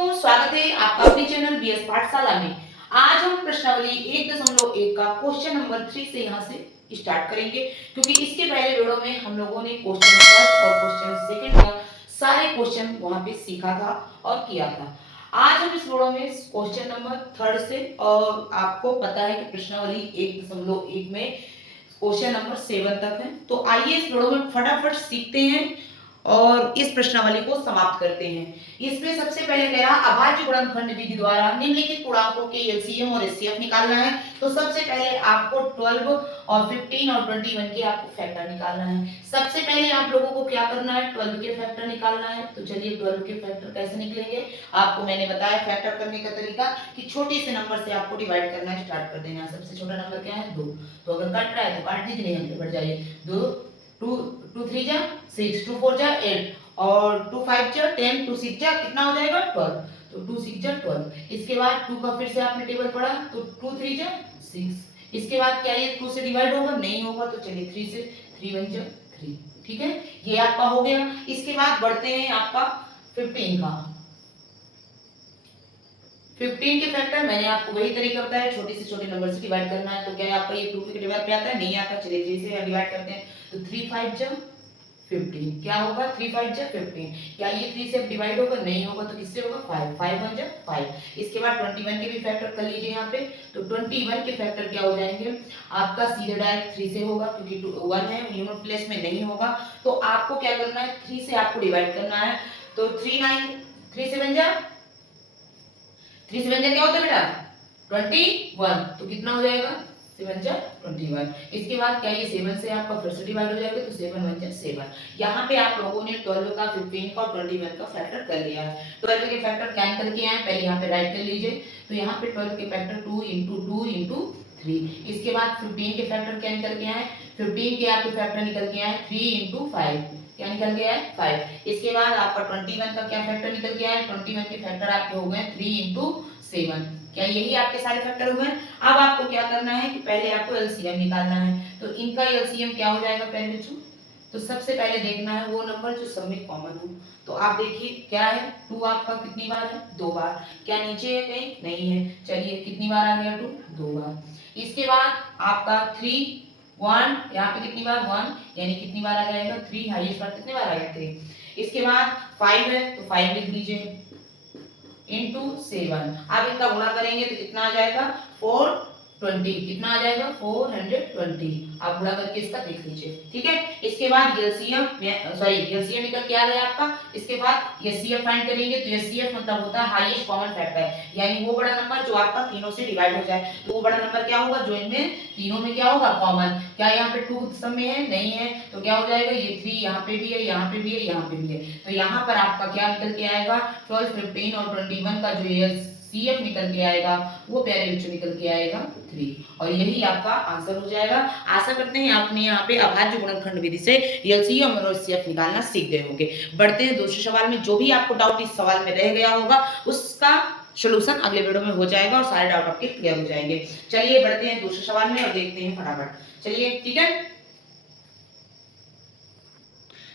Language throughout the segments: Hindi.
स्वागत है आपका अपने चैनल बीएस पाठशाला में। आज हम प्रश्नावली 1.1 का क्वेश्चन नंबर 3 से यहाँ से स्टार्ट करेंगे, क्योंकि इसके पहले वीडियो में हम लोगों ने क्वेश्चन फर्स्ट और क्वेश्चन सेकंड का सारे क्वेश्चन वहाँ पे सीखा था और किया था। आज हम इस वीडियो में क्वेश्चन नंबर थर्ड से, और आपको पता है कि प्रश्नावली 1.1 में क्वेश्चन नंबर 7 तक है। तो आइए इस वीडियो में फटाफट सीखते हैं और इस प्रश्नावली को समाप्त करते हैं। इसमें सबसे पहले कह रहा अभाज्य गुणनखंड विधि द्वारा निम्नलिखित पूर्णांकों के एलसीएम और एचसीएफ निकालना है। तो सबसे पहले आपको 12 और 15 और 21 के आपको फैक्टर निकालना है। सबसे पहले आप लोगों को क्या करना है, 12 के फैक्टर निकालना है। तो चलिए 12 के फैक्टर कैसे निकलेंगे, आपको मैंने बताया फैक्टर करने का तरीका कि छोटे से नंबर से आपको डिवाइड करना स्टार्ट कर देना है। सबसे छोटा नंबर क्या है, 2। तो अगर कट रहा है तो काट दीजिए, नहीं बढ़ जाइए। 2 2 2 3 जा 6, 2 4 जा 8 और 2 5 जा 10, 2 6 जा कितना हो जाएगा 12। तो 2 6 जा 12। इसके बाद 2 का फिर से आपने टेबल पढ़ा तो 2 3 जा 6। इसके बाद क्या ये 2 से डिवाइड होगा, नहीं होगा। तो चलिए 3 से 3 1 जा 3। ठीक है, ये आपका हो गया। इसके बाद बढ़ते हैं आपका 15 का। 15 के फैक्टर मैंने आपको वही तरीका बताया, छोटे से छोटे नंबर से डिवाइड करना है। तो क्या आपका ये 2 के डिवाइड पे आता है, नहीं आता। चलिए 3 से डिवाइड करते हैं। तो 3 5 जा 15, क्या होगा 3 5 जा 15। क्या ये 3 से डिवाइड होगा, नहीं होगा। तो किससे होगा 5 5 1 जा 5। इसके बाद 21 के भी फैक्टर कर लीजिए यहाँ पे। तो 21 के फैक्टर क्या हो जाएंगे आपका, सीधे डायरेक्ट 3 से होगा, क्योंकि 1 है यूनिट प्लेस में नहीं होगा। तो आपको क्या करना है, 3 से आपको डिवाइड करना है। तो 3 9 3 7 जा 3 7 जा क्या होता है बेटा 21। तो कितना हो जाएगा 7 जा 21। इसके बाद क्या ये 7 से आपका फिर से डिवाइड हो जाएगा। तो 7 1 जा 7। यहाँ पे आप लोगों ने 12 का 15 का और 21 का फैक्टर कर लिया है। 12 के फैक्टर क्या निकल के आए, पहले यहाँ पे राइट कर लीजिए। तो यहाँ पे 12 के फैक्टर 2 इंटू 2 इंटू 3। इसके बाद 15 के फैक्टर क्या निकल के आए, 15 के आपके फैक्टर निकल के आए 3 इंटू 5। क्या निकल गया है 5। इसके बाद आपका 21 का क्या फैक्टर निकल के आया, 21 के फैक्टर आपके हो गए 3 इंटू 7। क्या यही आपके सारे फैक्टर हुए। अब आपको क्या करना है कि पहले आपको एलसीएम निकालना है। तो इनका एलसीएम क्या हो जाएगा पहले बच्चों, तो सबसे पहले देखना है वो नंबर जो सब में कॉमन हो। तो आप देखिए क्या है, 2 आपका कितनी बार है, 2 बार। क्या नीचे है कहीं, नहीं है। चलिए कितनी बार आ गया 2, 2 बार। इसके बाद आपका 3 1, यहाँ पे कितनी बार 1, यानी कितनी बार आ जाएगा 3, हाईएस्ट बार कितने बार आ गया 3। इसके बाद 5 है तो 5 लिख लीजिए इंटू 7। अब इनका गुणा करेंगे तो कितना आ जाएगा 420। कितना आ जाएगा 420। आप गुणा करके इसका देख लीजिए, ठीक है। इसके बाद एलसीएम एलसीएम निकल के आ गया आपका। इसके बाद एचसीएफ फाइंड करेंगे। तो एचसीएफ मतलब होता है हाईएस्ट कॉमन फैक्टर, यानी वो बड़ा नंबर जो आपका तीनों से डिवाइड हो जाए। तो वो बड़ा नंबर क्या होगा जो इनमें तीनों में क्या होगा कॉमन। क्या यहाँ पे 2 सब में है, नहीं है। तो क्या हो जाएगा ये 3 यहाँ पे भी है, यहाँ पे भी है, यहाँ पे भी है। तो यहाँ पर आपका क्या निकल के आएगा 12 15 और 21 का जो एलसीएफ निकल के आएगा वो प्यारे बच्चों निकल के आएगा 3। और यही आपका आंसर हो जाएगा। आशा करते हैं आपने यहाँ पे अभाज्य गुणनखंड विधि से एलसीएम और एचसीएफ निकालना सीख गए होंगे। बढ़ते हैं दूसरे सवाल में। जो भी आपको डाउट इस सवाल में रह गया होगा उसका सॉल्यूशन अगले वीडियो में हो जाएगा और सारे डाउट आपके क्लियर हो जाएंगे। चलिए बढ़ते हैं दूसरे सवाल में और देखते हैं फटाफट। चलिए ठीक है,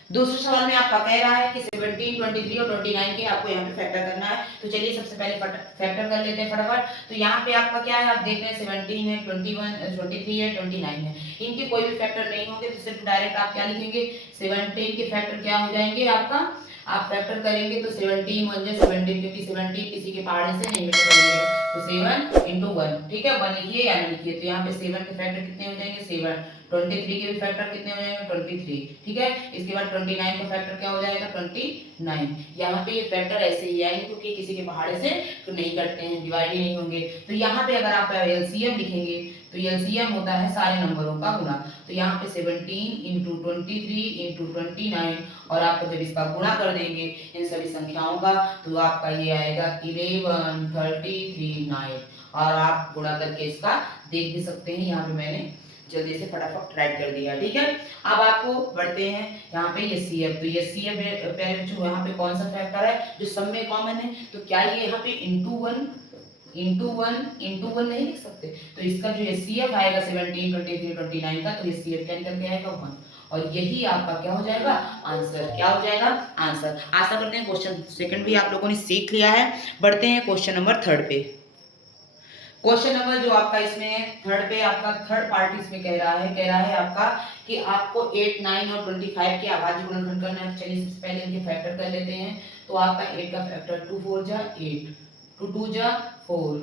दूसरे सवाल में आपका कह रहा है कि 17 23 और 29 के आपको यहाँ पे फैक्टर करना है। तो चलिए सबसे पहले फैक्टर कर लेते हैं फटाफट। तो यहाँ पे आपका क्या है, आप देख रहे हैं 17 है 21 23 है 29 है। इनके कोई भी फैक्टर नहीं होंगे तो सिर्फ डायरेक्ट आप क्या लिखेंगे 17 के फैक्टर क्या हो जाएंगे आपका, आप फैक्टर करेंगे तो 17 1 जा 17, क्योंकि 17 किसी के पहाड़े से नहीं मिटेगा। तो 7 इंटू 1, ठीक है 1 लिखिए या नहीं लिखिए। तो यहाँ पे 7 के फैक्टर कितने हो जाएंगे 7। 23 के भी फैक्टर कितने हो जाएंगे 23, ठीक है। इसके बाद 29 का फैक्टर क्या हो जाएगा 29। यहाँ पे ये फैक्टर ऐसे ही आएंगे क्योंकि किसी के पहाड़े से तो नहीं करते हैं, डिवाइड ही नहीं होंगे। तो यहाँ पे अगर आप एलसीएम लिखेंगे तो एलसीएम होता है सारे नंबरों का गुना। तो यहाँ पे 17 इंटू 23 इंटू 29, और आप जब इसका गुणा कर देंगे इन सभी संख्याओं का तो आपका ये आएगा 11 33 9। और आप गुणा करके इसका देख भी सकते हैं, यहाँ पे मैंने जल्दी से फटाफट राइट कर दिया, ठीक है। अब आपको बढ़ते हैं यहाँ पे एचसीएफ। तो एचसीएफ पहले बच्चों यहाँ पे कौन सा फैक्टर है जो सब में कॉमन है। तो क्या ये यहाँ पे इंटू वन नहीं लिख सकते। तो इसका जो एचसीएफ आएगा 17 23 29 का, तो एचसीएफ क्या निकल के आएगा 1। और यही आपका क्या हो जाएगा आंसर, क्या हो जाएगा आंसर। आशा करते हैं क्वेश्चन सेकंड भी आप लोगों ने सीख लिया है। बढ़ते हैं क्वेश्चन नंबर थर्ड पे। क्वेश्चन नंबर जो आपका इसमें थर्ड पे आपका थर्ड पार्ट इसमें कह रहा है आपका कि आपको 8, 9 और 25 के अभाज्य गुणनखंड करना है। चलिए सबसे पहले इनके फैक्टर कर लेते हैं। तो आपका 8 का फैक्टर 2 4 जा 8, 2 2 जा 4,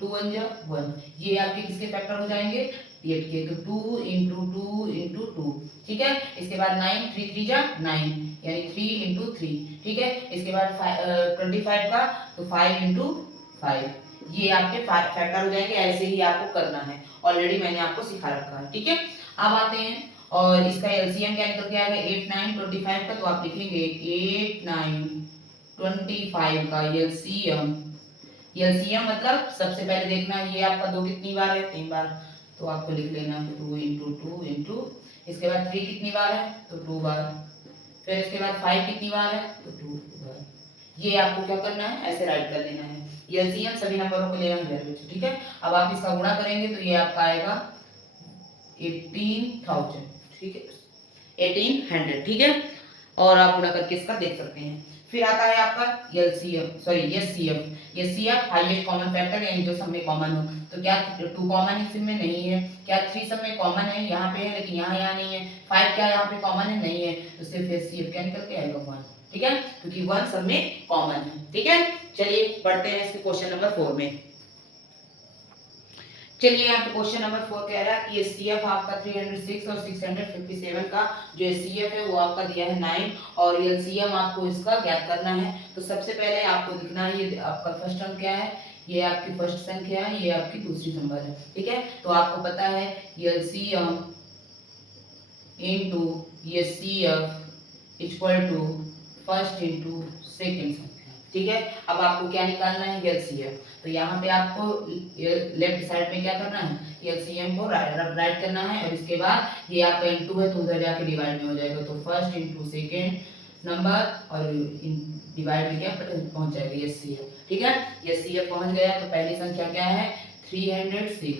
2 1 जा 1, ये आपके किसके फैक्टर हो जाएंगे 8 के। तो 2 इंटू 2 इंटू 2, ठीक है। इसके बाद 9, 3 3 जा 9 यानी 3 इंटू 3, ठीक है। इसके बाद 25 का तो 5 इंटू 5, ये आपके फैक्टर हो जाएंगे। ऐसे ही आपको करना है, ऑलरेडी मैंने आपको सिखा रखा है, ठीक है। अब आते हैं और इसका एलसीएम क्या निकल के आएगा 8 9 25 का। तो आप लिखेंगे 8 9 25 का एलसीएम। एलसीएम मतलब सबसे पहले देखना है ये आपका 2 कितनी बार है 3 बार, तो आपको लिख लेना है 2 इंटू 2 इंटू, इसके बाद 3 कितनी बार है तो 2 बार, फिर इसके बाद 5 कितनी बार है तो 2 बार। ये आपको क्या करना है ऐसे राइट कर लेना है। एलसीएम सभी नंबरों को लेना है बच्चों, ठीक है। अब आप इसका गुणा करेंगे तो ये आपका आएगा 18,000, ठीक है 1800, ठीक है। और आप गुणा करके इसका देख सकते हैं। फिर आता है आपका LCM sorry HCF. HCF highest common factor यानी जो सब में कॉमन हो। तो क्या 2 कॉमन है इसमें नहीं है, क्या 3 सब में कॉमन है यहाँ पे है लेकिन यहाँ नहीं है, 5 क्या यहाँ पे कॉमन है नहीं है, तो सिर्फ एचसीएफ क्या निकल के आएगा 1, ठीक है, क्योंकि 1 सब में कॉमन है, ठीक है। चलिए बढ़ते हैं इसके क्वेश्चन नंबर 4 में। चलिए यहाँ पे क्वेश्चन नंबर 4 कह रहा है कि एचसीएफ आपका 306 और 657 का जो एचसीएफ है वो आपका दिया है 9 और एलसीएम आपको इसका ज्ञात करना है। तो सबसे पहले आपको लिखना है ये आपका फर्स्ट टर्म क्या है, ये आपकी फर्स्ट संख्या है, ये आपकी दूसरी नंबर है, ठीक है। तो आपको पता है LCM into HCF equal to first into second संख्या, ठीक है। अब आपको क्या निकालना है एलसीएम। तो यहाँ पे आपको लेफ्ट साइड में क्या करना है एलसीएम को राइट करना है और इसके बाद ये आपका इनटू है तो उधर जाके डिवाइड में हो जाएगा। तो फर्स्ट इनटू सेकंड नंबर और डिवाइड में क्या पहुंच जाएगा एचसीएफ, ठीक है। एचसीएफ पहुंच गया तो पहली संख्या क्या है 306,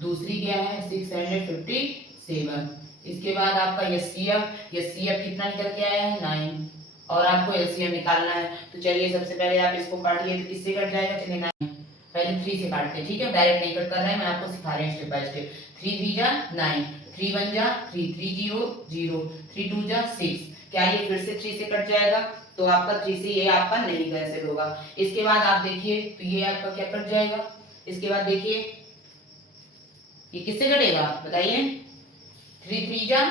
दूसरी क्या है 657, इसके बाद आपका एचसीएफ कितना निकल के आया है 9 और आपको एलसीएम निकालना है। तो चलिए सबसे पहले आप इसको काटिए तो किससे कट जाएगा, चलिए 9 पहले 3 से काटते हैं, ठीक है। डायरेक्ट नहीं कट कर रहे हैं, मैं आपको सिखा रहे हैं स्टेप बाय स्टेप। 3 3 जा 9, 3 1 जा 3, 3 0 0, 3 2 जा 6, क्या ये फिर से 3 से कट जाएगा, तो आपका 3 से ये आपका नहीं कैंसिल होगा। इसके बाद आप देखिए तो ये आपका क्या कट जाएगा, इसके बाद देखिए ये किससे कटेगा बताइए, 3 3 जा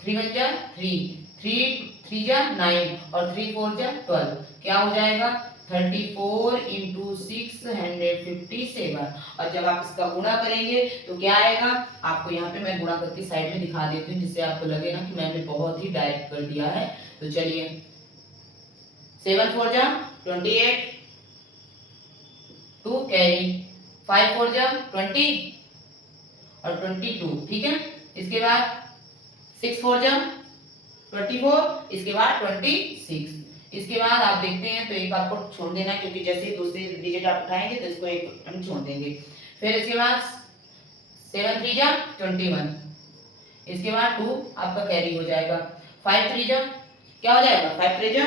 3 1 जा 3, 3 3 जा 9 और 3 4 जा 12, क्या हो जाएगा 34 इंटू 657। और जब आप इसका गुणा करेंगे तो क्या आएगा, आपको यहाँ पे मैं गुणा करके साइड में दिखा देती हूँ जिससे आपको लगे ना कि मैंने बहुत ही डायरेक्ट कर दिया है। तो चलिए 7 4 जा 28, 2 कैरी, 5 4 जा 20 और 22, ठीक है। इसके बाद 6 4 जा 24, इसके बाद 26, इसके बाद आप देखते हैं तो एक आपको छोड़ देना है क्योंकि जैसे दूसरे डिजिट आप उठाएंगे तो इसको एक हम छोड़ देंगे। फिर इसके बाद 7 3 जा 21, इसके बाद 2 आपका कैरी हो जाएगा, 5 3 जा क्या हो जाएगा 5 3 जा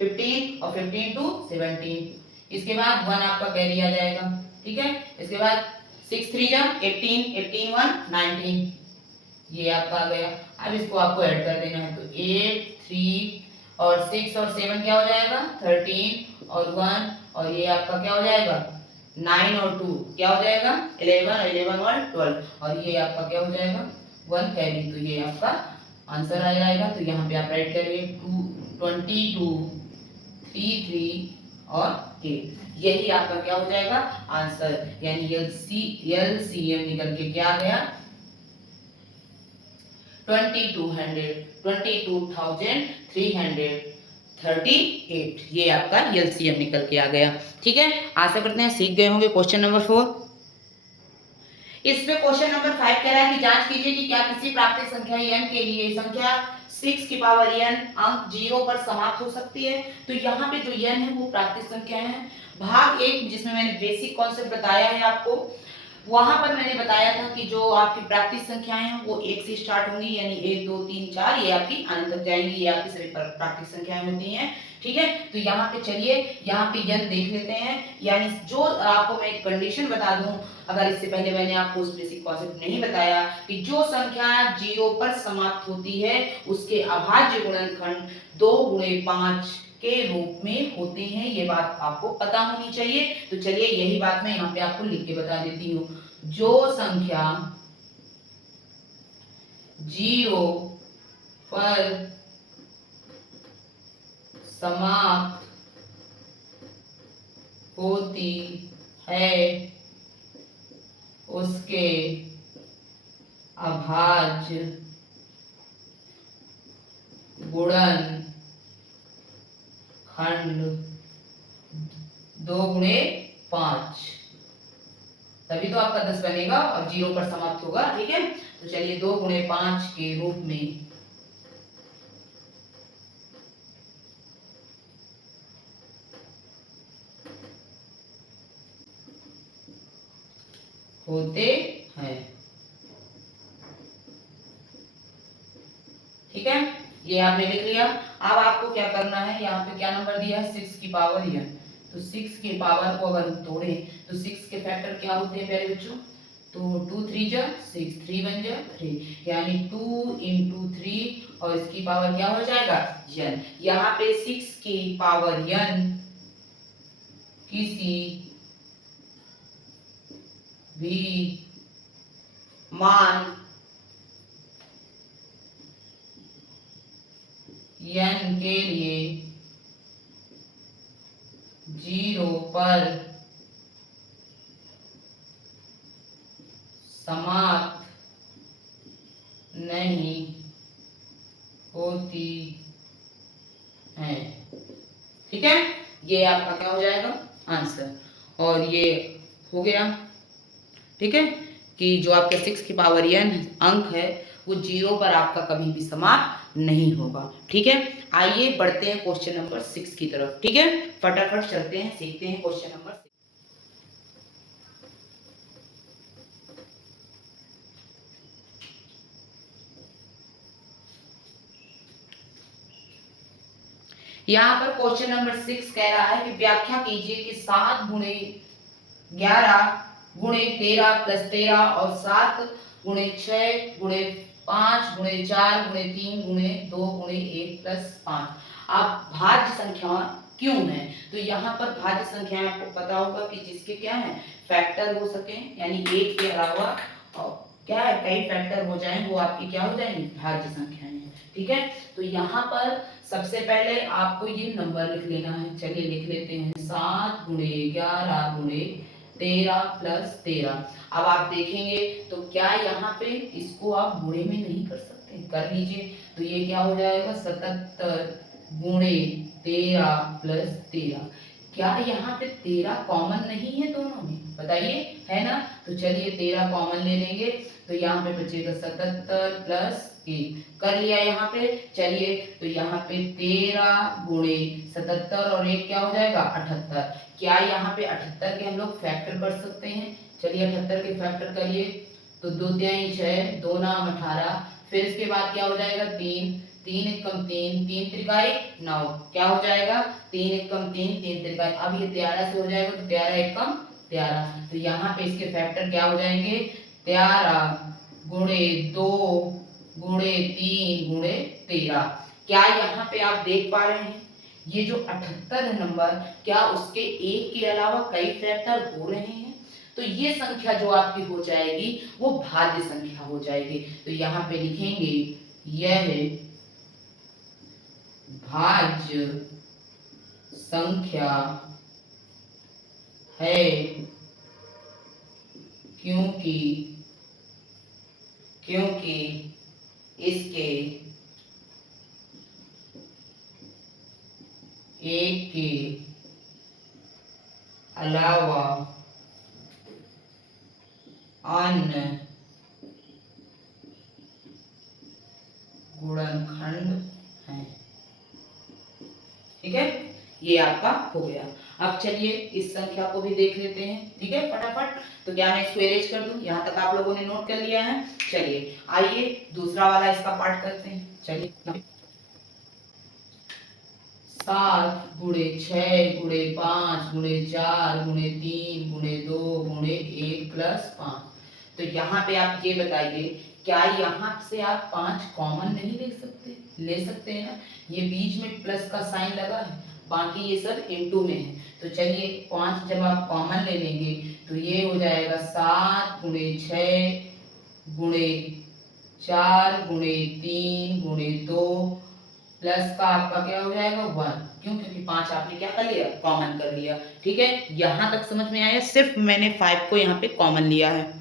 15 और 15 टू 17, इसके बाद 1 आपका कैरी आ जाएगा, ठीक है। इसके बाद 6 3 जा 18, 18 1 19, ये आपका आ गया। अब इसको आपको ऐड कर देना है तो 8 3 और 6 और 7 क्या हो जाएगा 13 और 1 और ये आपका क्या हो जाएगा 9 और 2 क्या हो जाएगा 11 और 11 और 12 और ये आपका क्या हो जाएगा 1 कैरी। तो ये आपका आंसर आ जाएगा। तो यहाँ पे आप राइट करिए 22 33 और 8, यही आपका क्या हो जाएगा आंसर, यानी एलसीएम निकल के क्या आ गया 22,338, ये आपका एलसीएम निकल के आ गया, ठीक है। आशा करते हैं सीख गए होंगे क्वेश्चन नंबर 4। इसमें क्वेश्चन नंबर 5 कह रहा है कि जांच कीजिए कि क्या किसी प्राप्त संख्या n के लिए संख्या 6 की पावर n अंक 0 पर समाप्त हो सकती है। तो यहाँ पे जो n है वो प्राप्त संख्या है। भाग 1 जिसमें मैंने बेसिक कॉन्सेप्ट बताया है आपको, वहां पर मैंने बताया था कि जो आपकी प्राकृतिक संख्याएं हैं वो 1 से स्टार्ट होंगी, यानी 1 2 3 4 ये आपकी अनंत तक जाएंगी, ये आपकी सभी प्राकृतिक संख्याएं होती हैं। ठीक है, तो यहाँ पे चलिए यहाँ पे n देख लेते हैं, यानी जो आपको मैं एक कंडीशन बता दूं, अगर इससे पहले मैंने आपको उस बेसिक कॉन्सेप्ट नहीं बताया कि जो संख्या 0 पर समाप्त होती है उसके अभाज्य गुणनखंड 2 गुणे 5 के रूप में होते हैं, ये बात आपको पता होनी चाहिए। तो चलिए यही बात मैं यहाँ पे आपको लिख के बता देती हूँ। जो संख्या 0 पर समाप्त होती है उसके अभाज्य गुणनखंड 2 गुणे 5, तभी तो आपका 10 बनेगा और 0 पर समाप्त होगा। ठीक है, तो चलिए 2 गुणे 5 के रूप में होते हैं। ठीक है, ये आपने लिख लिया। अब आपको क्या करना है, यहाँ पे क्या नंबर दिया है 6 की पावर है, तो 6 की पावर को अगर तोड़े तो 6 के फैक्टर क्या होते हैं प्यारे बच्चों, तो 2 3 जा 6, 3 1 जा 3, यानी 2 into 3 और इसकी पावर क्या हो जाएगा n। यहाँ पे 6 की पावर n किसी भी मान n के लिए 0 पर समाप्त नहीं होती है। ठीक है, ये आपका क्या हो जाएगा आंसर, और ये हो गया। ठीक है, कि जो आपके 6 की पावर n अंक है वो 0 पर आपका कभी भी समाप्त नहीं होगा। ठीक है, आइए बढ़ते हैं क्वेश्चन नंबर 6 की तरफ। ठीक है, फटाफट चलते हैं, सीखते हैं क्वेश्चन नंबर 6। यहाँ पर क्वेश्चन नंबर 6 कह रहा है कि व्याख्या कीजिए कि 7 गुणे 11 गुणे 13 प्लस 13 और 7 गुणे 6 गुणे 5 गुणे 4 गुणे 3 गुणे 2 गुणे 1 प्लस 5 आप भाज्य संख्या क्यों है। तो यहाँ पर भाज्य संख्या आपको पता होगा कि जिसके क्या है फैक्टर हो सके, यानी एक के अलावा और क्या है कई फैक्टर हो जाएं, वो आपकी क्या हो जाएंगी भाज्य संख्याएं हैं। ठीक है, तो यहाँ पर सबसे पहले आपको ये नंबर लिख लेना है। चलिए लिख लेते हैं 7 गुणे 11 गुणे 13 प्लस 13। अब आप देखेंगे तो क्या यहाँ पे इसको आप गुणे में नहीं कर सकते, कर लीजिए। तो ये क्या हो जाएगा 77 गुणे 13 प्लस 13। क्या यहाँ पे 13 कॉमन नहीं है दोनों में, बताइए, है ना। तो चलिए 13 कॉमन ले लेंगे, तो यहाँ पे बचेगा 77 प्लस 1, कर लिया यहाँ पे। चलिए तो यहाँ पे 13 गुणे 77 और 1 क्या हो जाएगा 78। क्या यहाँ पे 78 के हम लोग फैक्टर कर सकते हैं, चलिए 78 के फैक्टर करिए, तो 2 तिहाई 6, 2 नाम 18, फिर इसके बाद क्या हो जाएगा 3, 3 एकम 3, 3 त्रिकाई 9, क्या हो जाएगा 3 एकम 3, 3 त्रिकाई। अब ये 13 से हो जाएगा तो 13 एकम 13, तो यहाँ पे इसके फैक्टर क्या हो जाएंगे 13 गुणे 2 गुणे 3 गुणे 13। क्या यहाँ पे आप देख पा रहे हैं ये जो 78 है नंबर, क्या उसके एक के अलावा कई फैक्टर हो रहे हैं। तो ये संख्या जो आपकी हो जाएगी वो भाज्य संख्या हो जाएगी। तो यहाँ पे लिखेंगे यह भाज्य संख्या है क्योंकि इसके एक के अलावा अन्य गुणनखंड हैं। ठीक है, ये आपका हो गया। अब चलिए इस संख्या को भी देख लेते हैं, ठीक है, फटाफट। तो क्या मैं इसको इरेज कर दूं? यहाँ तक आप लोगों ने नोट कर लिया है। चलिए आइए दूसरा वाला इसका पार्ट करते हैं। चलिए 7 गुणे 6 गुणे 5 गुणे 4 गुणे 3 गुणे 2 गुणे 1 प्लस 5। तो यहाँ पे आप ये बताइए, क्या यहाँ से आप 5 कॉमन नहीं ले सकते? ले सकते हैं ना, ये बीच में प्लस का साइन लगा है, बाकी ये सब इनटू में है। तो चलिए 5 जब आप कॉमन ले लेंगे तो ये हो जाएगा 7 गुणे 6 गुणे 4 गुणे 3 गुणे 2 प्लस का आपका क्या हो जाएगा 1। क्यों? क्योंकि 5 आपने क्या कर लिया? कॉमन कर लिया। ठीक है, यहां तक समझ में आया? सिर्फ मैंने 5 को यहाँ पे कॉमन लिया है।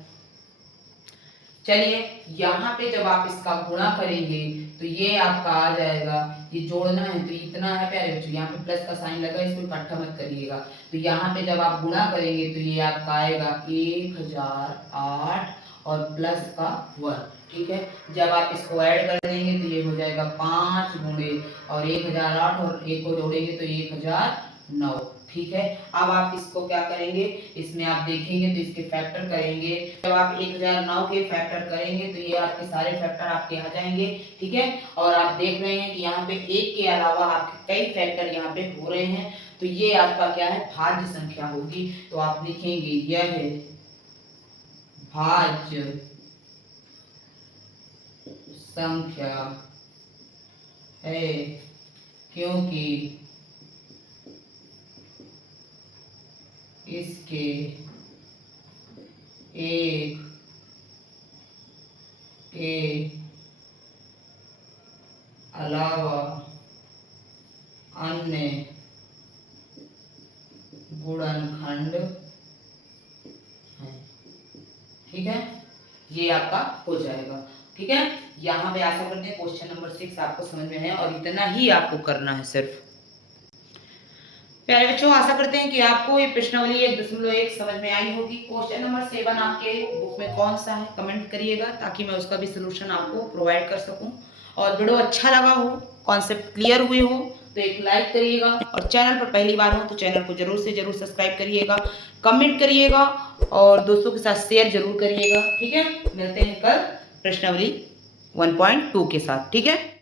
चलिए यहाँ पे जब आप इसका गुणा करेंगे तो ये आपका आ जाएगा, ये जोड़ना है तो इतना है प्यारे बच्चों, यहाँ पे प्लस का साइन लगा, इसको इकट्ठा मत करिएगा। तो यहाँ पे जब आप गुणा करेंगे तो ये आपका आएगा 1008 और प्लस का 1। ठीक है, जब आप इसको ऐड कर देंगे तो ये हो जाएगा 5 गुणे और 1008 और 1 को जोड़ेंगे तो 1009। ठीक है, अब आप इसको क्या करेंगे, इसमें आप देखेंगे तो इसके फैक्टर करेंगे। जब आप 1009 के फैक्टर करेंगे तो ये आपके सारे फैक्टर आपके आ जाएंगे। ठीक है, और आप देख रहे हैं कि यहाँ पे एक के अलावा आपके कई फैक्टर यहाँ पे हो रहे हैं, तो ये आपका क्या है? भाज्य संख्या होगी। तो आप लिखेंगे यह भाज्य संख्या है, क्योंकि इसके एक के अलावा अन्य गुणनखंड हैं। ठीक है, ये आपका हो जाएगा। ठीक है, यहाँ पे आशा करते हैं क्वेश्चन नंबर 6 आपको समझ में है और इतना ही आपको करना है सिर्फ। प्यारे बच्चों, आशा करते हैं कि आपको ये प्रश्नावली 1.1 समझ में आई होगी। क्वेश्चन नंबर 7 आपके बुक में कौन सा है कमेंट करिएगा, ताकि मैं उसका भी सलूशन आपको प्रोवाइड कर सकूं। और वीडियो अच्छा लगा हो, कॉन्सेप्ट क्लियर हुए हो तो एक लाइक करिएगा, और चैनल पर पहली बार हो तो चैनल को जरूर से जरूर सब्सक्राइब करिएगा, कमेंट करिएगा और दोस्तों के साथ शेयर जरूर करिएगा। ठीक है, मिलते हैं कल प्रश्नावली 1.2 के साथ। ठीक है।